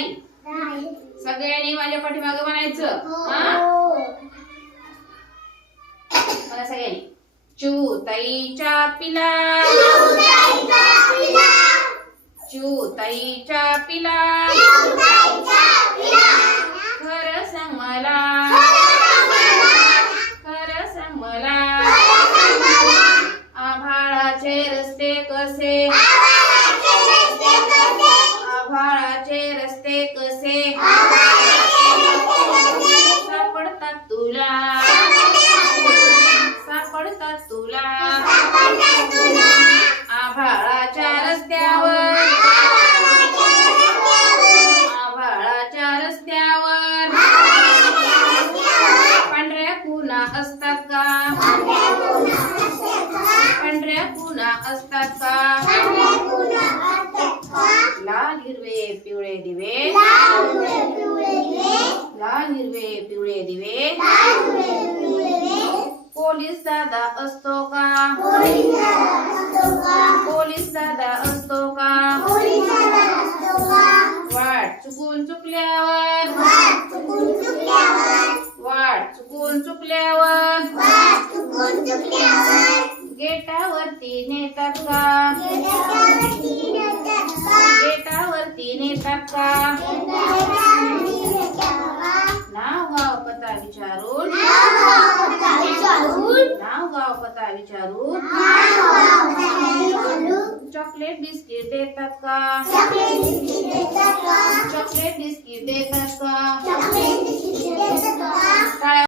नाही? सगळ्यांनी माझ्या पाठीमागे म्हणायचं. मला सगळ्यांनी चिऊताईच्या पिला, चिऊताईच्या पिला, खरं सांग मला, खरं सांग मला, आभाळाचे रस्ते कसे, आभाळाचे रस्ते कसे सापडतात तुला, सापडतात तुला, आभाळाच्या रस्त्यावर, आभाळाच्या रस्त्यावर पांढऱ्या खुणा असतात का, पांढऱ्या खुणा असतात का, लाल हिरवे पिवळे दिवे, लाल हिरवे पिवळे दिवे, पोलीस दादा असतो का, पोलीस दादा असतो का, वाट चुकून चुकल्यावर, वाट चुकून चुकल्यावर गेटावरती नेतात का, गेटावरती नेतात का, नाव गाव पत्ता विचारून, नाव गाव पत्ता विचारून चॉकलेट बिस्किट देतात का, चॉकलेट बिस्किट देतात का.